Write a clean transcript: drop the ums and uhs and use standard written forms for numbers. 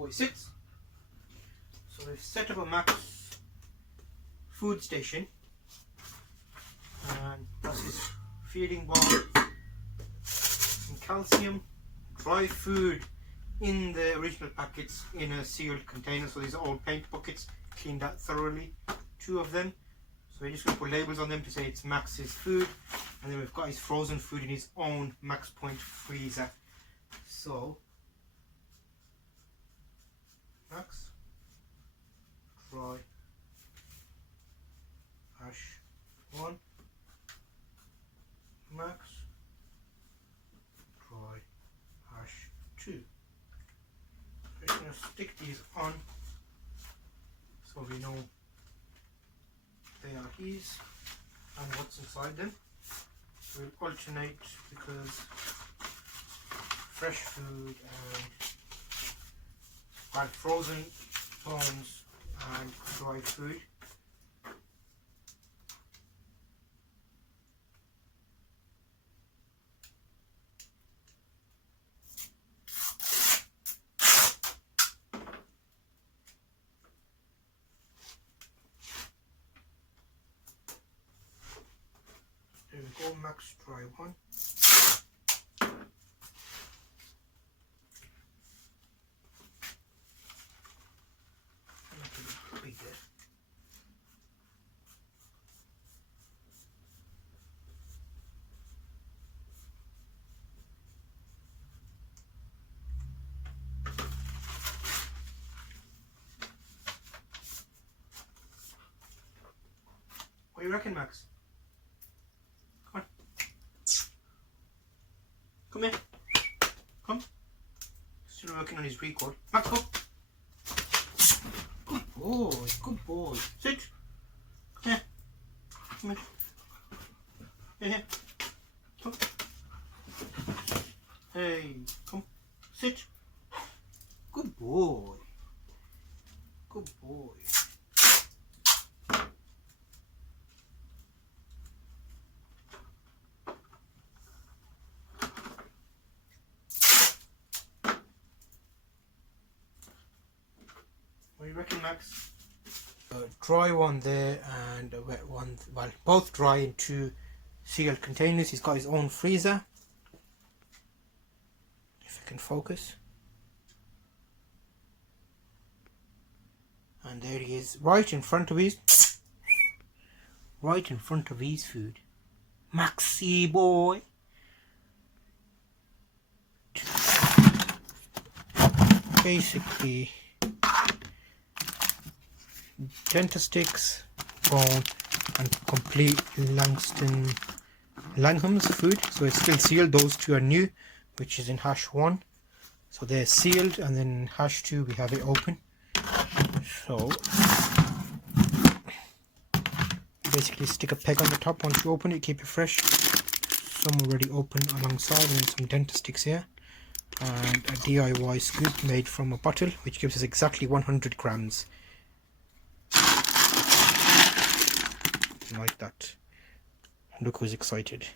boy, sit. So we've set up a Max food station, and that's his feeding bowl, some calcium, dry food in the original packets in a sealed container. So these are all paint buckets, cleaned out thoroughly, 2 of them. So we're just going to put labels on them to say it's Max's food, and then we've got his frozen food in his own Max Point freezer. So Max dry hash 1, Max dry hash 2. We're just going to stick these on so we know they are his and what's inside them. We'll alternate because fresh food and frozen prawns and dry food. There we go, Max dry 1. What do you reckon, Max? Come on. Come here. Come. Still working on his record. Max, go. Good boy. Good boy. Sit. Come here. Come here. Here. Come. Hey. Come. Sit. Good boy. Good boy. What do you reckon, Max? A dry one there and a wet one, well, both dry in 2 sealed containers. He's got his own freezer. If I can focus. And there he is, right in front of his food. Maxie boy. Basically Dentastic's, bone and complete Langham's food. So it's still sealed. Those 2 are new, which is in hash 1. So they're sealed, and then in hash 2 we have it open. So basically stick a peg on the top once you open it, keep it fresh. Some already open alongside, and then some Dentastic's here. And a DIY scoop made from a bottle, which gives us exactly 100 grams. Like that. Look who's excited.